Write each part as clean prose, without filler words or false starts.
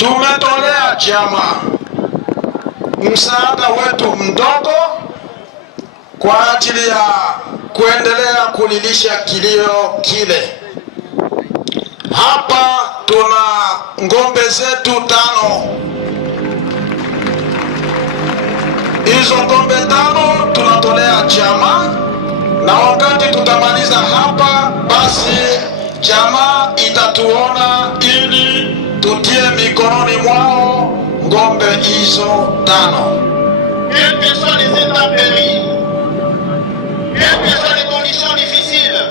tumetolea chama msaada wetu mdogo kwa ajili ya kuendelea kulilisha kilio kile. Hapa tuna ngombe zetu 5. Hizo ngombe 5 tunatolea chama, na wakati tutamaliza hapa, basi chama itatuona ili tutie mikononi mwao ngombe hizo 5. Quelles que soient les intempéries, quelles que soient les conditions difficiles,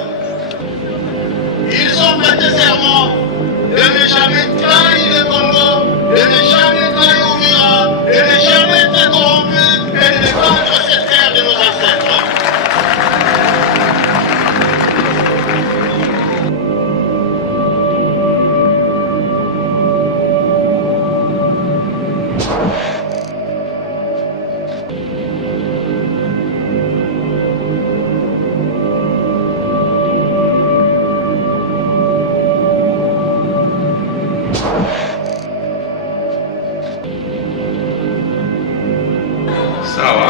ils ont prêté serment de ne jamais trahir le Congo, de ne jamais trahir Ouvira, de ne jamais être corrompus et de défendre cette terre de nos ancêtres. Sawa.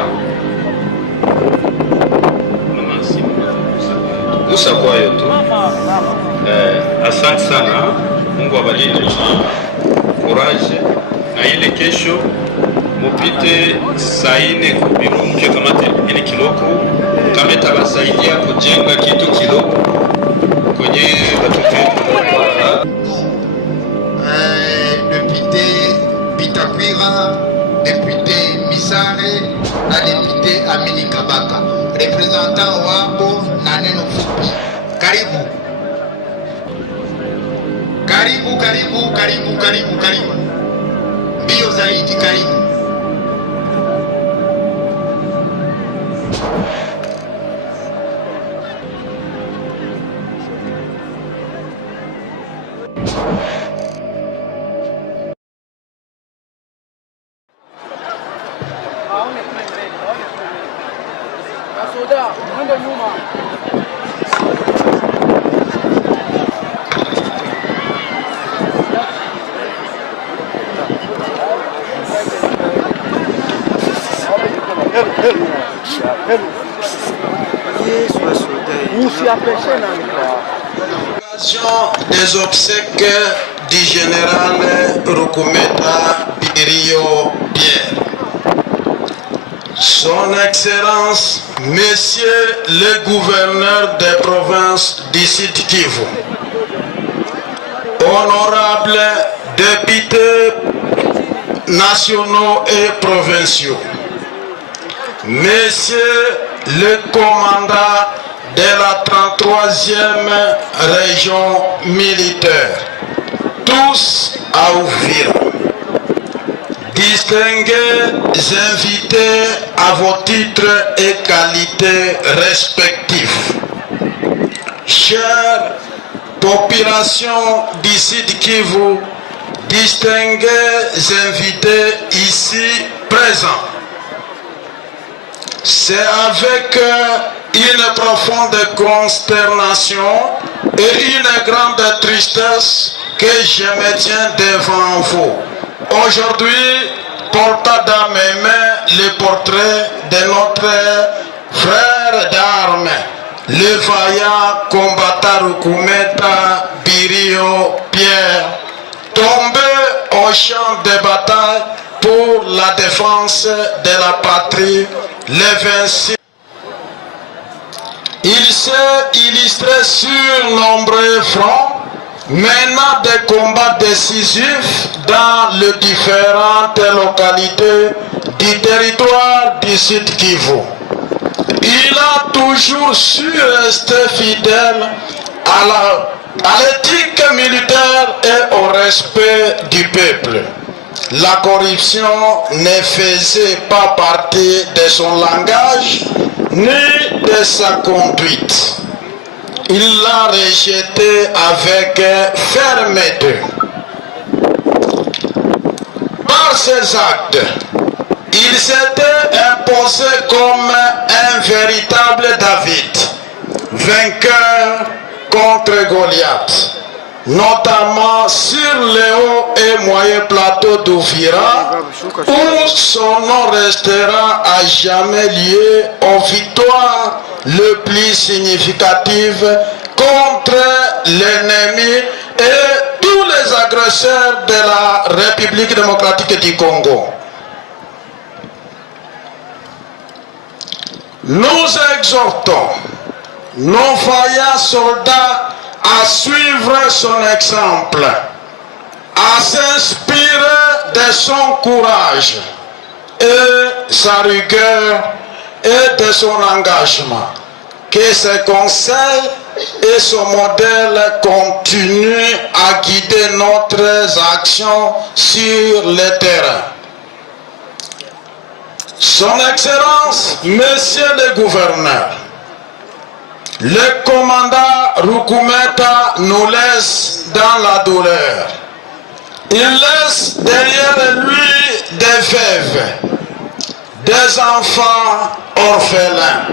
Gusa kwayo tu. Asante sana. Mungu awabariki na courage, na ile kesho mupite saa 4 kubiro mpya kamate ile kiloko kameta basaidia kujenga kitu kiloko kwenye watoto député Bitakwira, député Misare na député Amini Kabaka, représentant wabo na neno fupi. Karibu. Karibu, karibu, karibu, karibu, karibu. Mbio zaidi, karibu. Des obsèques du général Rukumeta Birio Pierre. Son Excellence, Messieurs les gouverneurs des provinces du Sud Kivu, honorables députés nationaux et provinciaux, Messieurs les commandants de la 33e région militaire, tous à Uvira, distingués invités à vos titres et qualités respectifs, chères populations du Sud Kivu, distingués invités ici présents, c'est avec une profonde consternation et une grande tristesse que je me tiens devant vous. Aujourd'hui, portant dans mes mains le portrait de notre frère d'armes, le vaillant combattant Rukumeta Birio Pierre, tombé au champ de bataille pour la défense de la patrie le 26. Il s'est illustré sur nombreux fronts, menant des combats décisifs dans les différentes localités du territoire du Sud Kivu. Il a toujours su rester fidèle à l'éthique militaire et au respect du peuple. La corruption ne faisait pas partie de son langage ni de sa conduite. Il l'a rejeté avec fermeté. Par ses actes, il s'était imposé comme un véritable David, vainqueur contre Goliath. notamment sur les hauts et moyens plateaux d'Ouvira, où son nom restera à jamais lié aux victoires les plus significatives contre l'ennemi et tous les agresseurs de la République démocratique du Congo. Nous exhortons nos vaillants soldats à suivre son exemple, à s'inspirer de son courage et sa rigueur et de son engagement. Que ses conseils et son modèle continuent à guider notre action sur le terrain. Son Excellence, Monsieur le Gouverneur, le commandant Rukumeta nous laisse dans la douleur. Il laisse derrière lui des veuves, des enfants orphelins.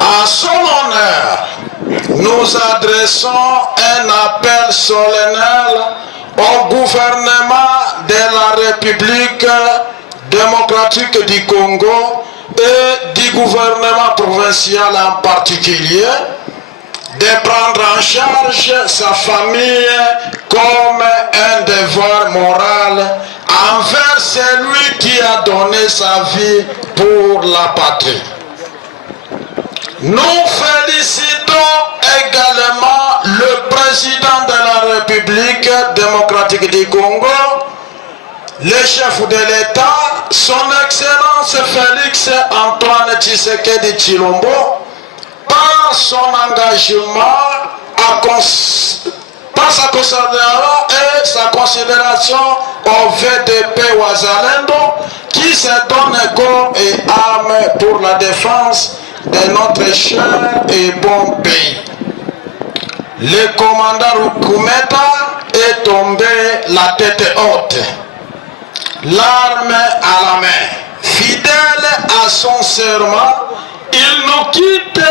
À son honneur, nous adressons un appel solennel au gouvernement de la République démocratique du Congo et du gouvernement provincial en particulier, de prendre en charge sa famille comme un devoir moral envers celui qui a donné sa vie pour la patrie. Nous félicitons également le président de la République démocratique du Congo, le chef de l'État, son Excellence Félix Antoine Tshisekedi Tshilombo, par son engagement, par sa considération et sa considération au VDP Wazalendo, qui se donne corps et âme pour la défense de notre cher et bon pays. Le commandant Rukumeta est tombé la tête haute, l'arme à la main. Fidèle à son serment, il nous quitte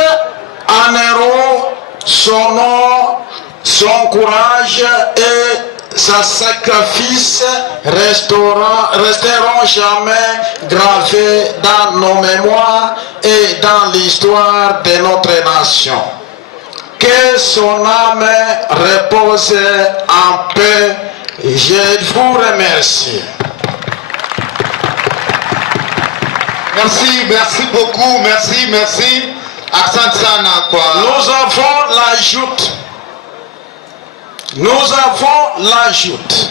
en héros. Son nom, son courage et sa sacrifice resteront jamais gravés dans nos mémoires et dans l'histoire de notre nation. Que son âme repose en paix. Je vous remercie. Merci beaucoup, merci. Asante sana kwa. Nous avons l'ajoute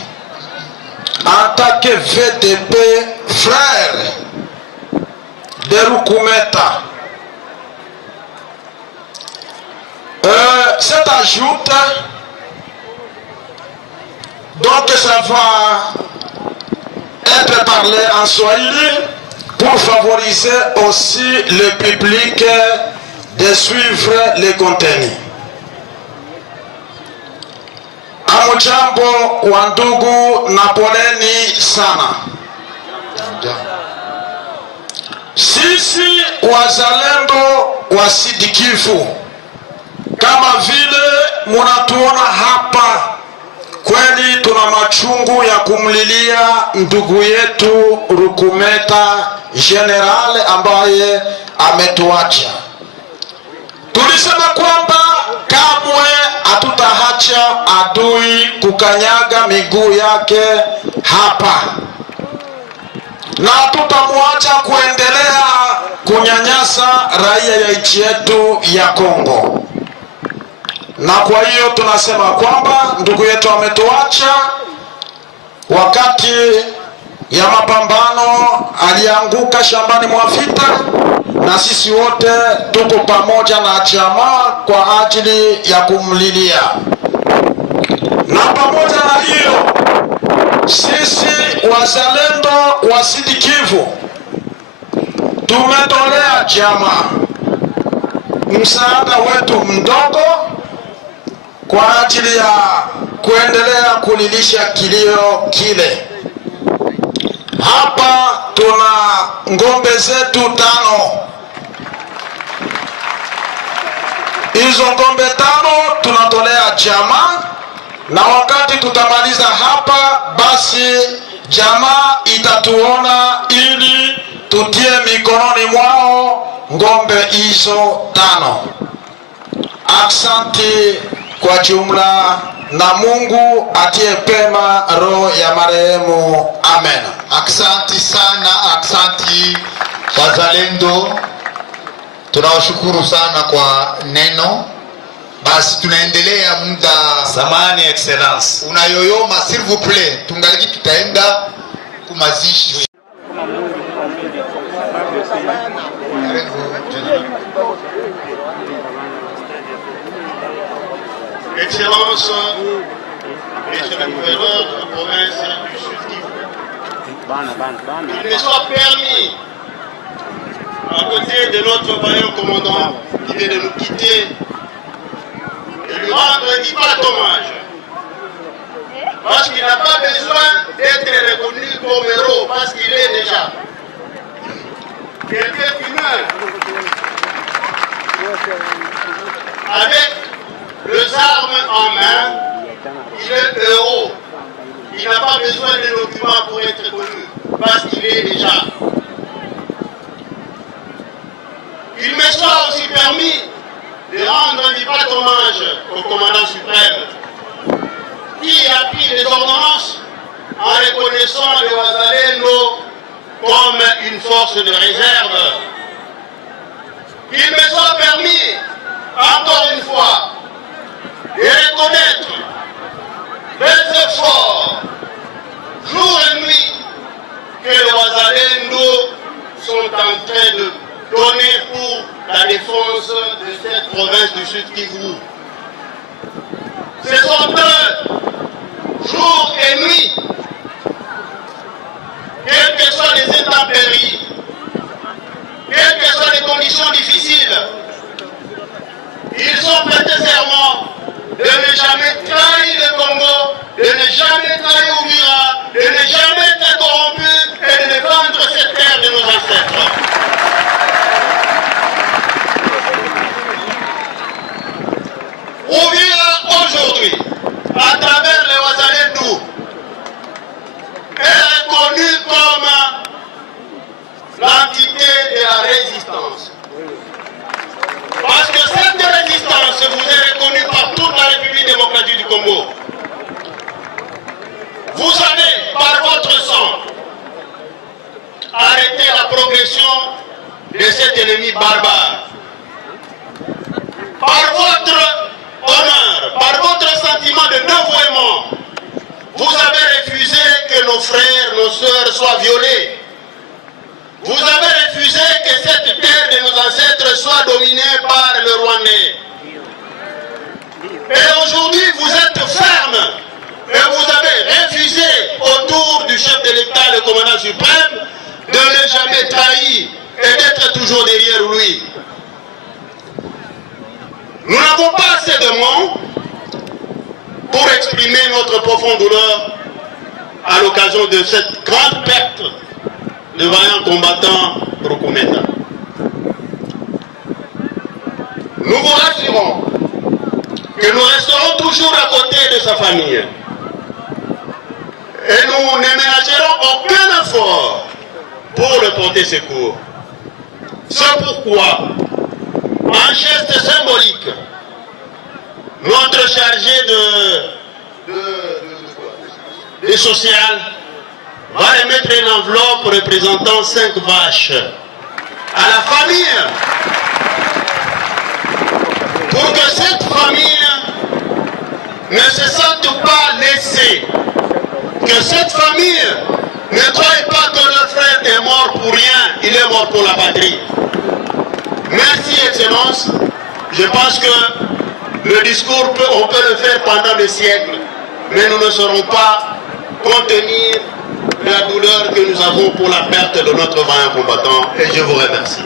en tant que VDP frère de Rukumeta. Cette ajoute, donc ça va être parlé en Swahili pour favoriser aussi le public de suivre les contenus. Hamujambo wa ndugu na poleni sana. Sisi wazalendo wa Sud Kivu, kama vile munatuona hapa, kweli tuna machungu ya kumlilia ndugu yetu Rukumeta General ambaye ametuacha. Tulisema kwamba kamwe hatutaacha adui kukanyaga miguu yake hapa, na tutamwacha kuendelea kunyanyasa raia ya nchi yetu ya Kongo. Na kwa hiyo tunasema kwamba ndugu yetu ametuacha wakati ya mapambano, alianguka shambani mwa vita, na sisi wote tuko pamoja na jamaa kwa ajili ya kumlilia. Na pamoja na hiyo, sisi wazalendo wa Sud Kivu tumetolea jamaa msaada wetu mdogo kwa ajili ya kuendelea kulilisha kilio kile. Hapa tuna ngombe zetu 5. Hizo ng'ombe 5 tunatolea jamaa, na wakati tutamaliza hapa, basi jamaa itatuona ili tutie mikononi mwao ng'ombe hizo 5. Aksanti kwa jumla, na Mungu atie pema roho ya marehemu. Amen. Aksanti sana, aksanti wazalendo, tunawashukuru sana kwa neno. Basi tunaendelea muda Samani excellence unayoyoma, s'il vous plaît, tungaliki tutaenda kumazishi. Excellence, Monsieur le gouverneur de la province du Sud-Kivu, il me soit permis, à côté de notre vaillant commandant qui vient de nous quitter, de lui rendre un vibrant hommage. Parce qu'il n'a pas besoin d'être reconnu comme héros, parce qu'il est déjà quelqu'un qui meurt avec les armes en main. Il est héros. Il n'a pas besoin de documents pour être connu, parce qu'il est déjà. Il me soit aussi permis de rendre un vibrant hommage au commandant suprême, qui a pris les ordonnances en reconnaissant le Wazalendo comme une force de réserve. Il me soit permis, encore une fois, de reconnaître les efforts, jour et nuit, que les Wazalendo sont en train de donner pour la défense de cette province du Sud-Kivu. Ce sont eux, jour et nuit, quelles que soient les intempéries, quelles que soient les conditions difficiles, ils ont prêté serment de ne jamais trahir le Congo, de ne jamais trahir Uvira, de ne jamais être corrompu et de défendre cette terre de nos ancêtres. Uvira aujourd'hui, à travers les Wazalendo, est reconnu comme l'entité de la résistance. Parce que cette résistance vous est reconnue par toute la République démocratique du Congo. Vous avez, par votre sang, arrêté la progression de cet ennemi barbare. Par votre honneur, par votre sentiment de dévouement, vous avez refusé que nos frères, nos sœurs soient violés. Vous avez refusé que cette terre de nos ancêtres soit dominée par le Rwandais. Et aujourd'hui, vous êtes ferme et vous avez refusé, autour du chef de l'État, le commandant suprême, de ne jamais trahir et d'être toujours derrière lui. Nous n'avons pas assez de mots pour exprimer notre profonde douleur à l'occasion de cette grande perte de vaillants combattants Rukumeta. Nous vous rassurons que nous resterons toujours à côté de sa famille et nous ne ménagerons aucun effort pour le porter secours. C'est pourquoi, en geste symbolique, notre chargé de social va remettre une enveloppe représentant 5 vaches à la famille pour que cette famille ne se sente pas laissée, que cette famille ne croie pas que le frère est mort pour rien, il est mort pour la patrie. Merci, Excellence. Je pense que le discours, on peut le faire pendant des siècles, mais nous ne saurons pas contenir la douleur que nous avons pour la perte de notre vaillant combattant, et je vous remercie.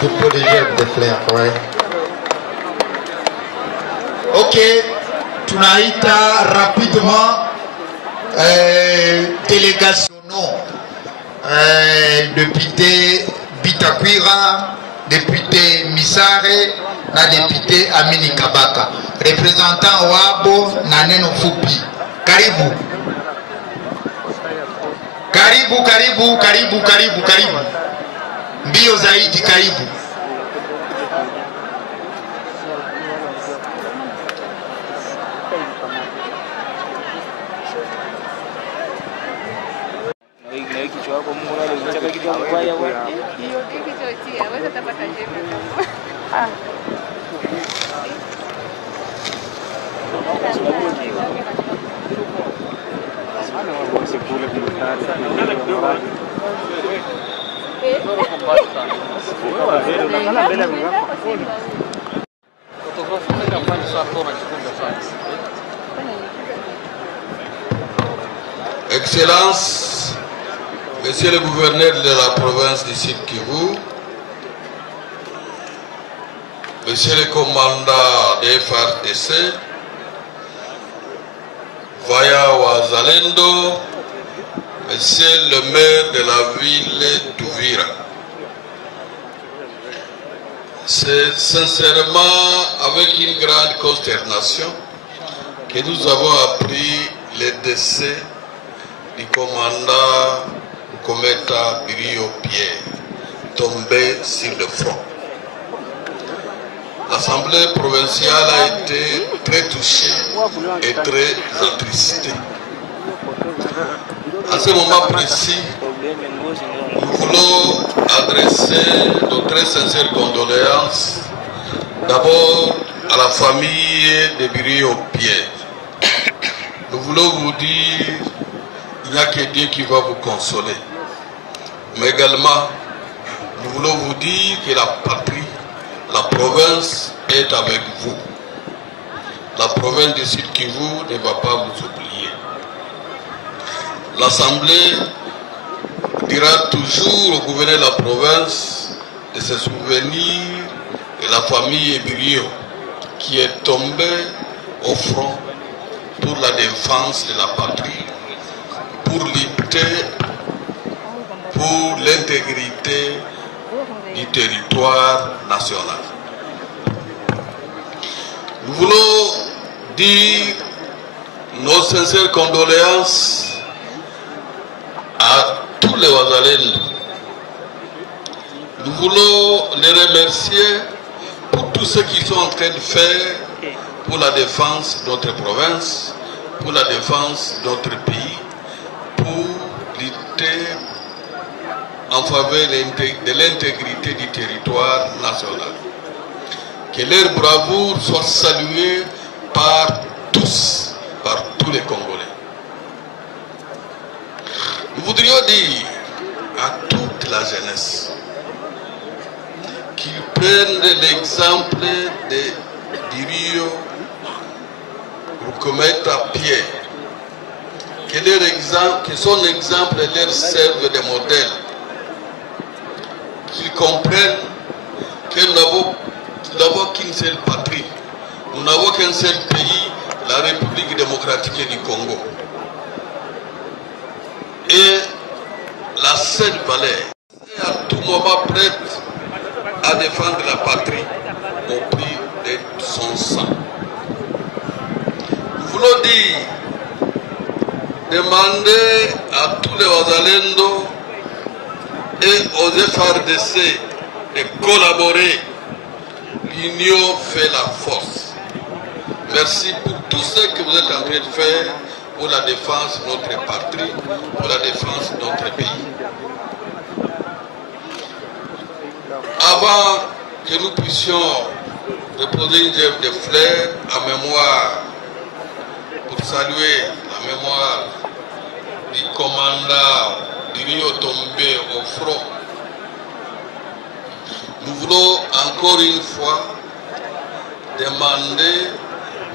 Dépôt des jeunes de fleurs, ouais. Ok, tunaita rapidement délégation député Bita Chakwira, député Misare, na député Amini Kabaka. Représentant Wabo na Neno Fupi. Karibu. Karibu, karibu, karibu, karibu, karibu. Mbio zaidi, karibu. Excellences, Monsieur le gouverneur de la province du Sud Kivu, Monsieur le commandant des FARDC, Vaya Wazalendo, Monsieur le maire de la ville d'Uvira. C'est sincèrement avec une grande consternation que nous avons appris le décès du commandant Kometa Birio Pierre, tombé sur le front. L'Assemblée provinciale a été très touchée et très attristée. À ce moment précis, nous voulons adresser nos très sincères condoléances d'abord à la famille de Birio Pierre. Nous voulons vous dire il n'y a que Dieu qui va vous consoler. Mais également, nous voulons vous dire que la patrie, la province est avec vous. La province du Sud Kivu ne va pas vous oublier. L'Assemblée dira toujours au gouverneur de la province de se souvenir de la famille Ebirio qui est tombée au front pour la défense de la patrie, pour lutter pour l'intégrité du territoire national. Nous voulons dire nos sincères condoléances à tous les Wazalendo. Nous voulons les remercier pour tout ce qu'ils sont en train de faire pour la défense de notre province, pour la défense de notre pays, pour lutter en faveur de l'intégrité du territoire national. Que leur bravoure soit saluée par tous les Congolais. Nous voudrions dire à toute la jeunesse qu'ils prennent l'exemple de Birio Kometa Pierre, que son exemple leur serve de modèle, qu'ils comprennent que nous n'avons qu'une seule patrie, nous n'avons qu'un seul pays, la République démocratique du Congo. Et la seule valeur est à tout moment prête à défendre la patrie au prix de son sang. Nous voulons dire, demander à tous les Wazalendo et aux FARDC de collaborer. L'union fait la force. Merci pour tout ce que vous êtes en train de faire pour la défense de notre patrie, pour la défense de notre pays. Avant que nous puissions déposer une gerbe de fleurs en mémoire, pour saluer la mémoire du commandant Birio tombé au front, nous voulons encore une fois demander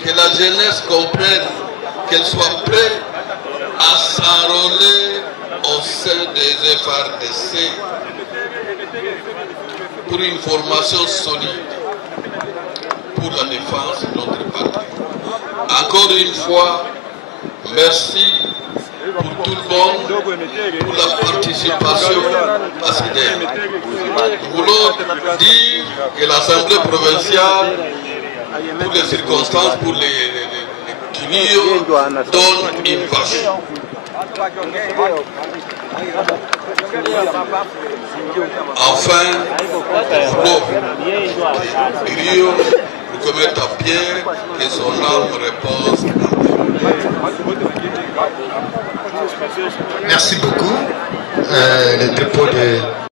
que la jeunesse comprenne, qu'elle soit prête à s'enrôler au sein des FARDC pour une formation solide pour la défense de notre patrie. Encore une fois, merci pour tout secondes pour la participation à cette idée. Nous voulons dire que l'Assemblée provinciale, pour les circonstances, pour les Kinio, donne une vache. Enfin, nous voulons que Rio recommette à Pierre que son âme repose. Merci beaucoup. Le dépôt de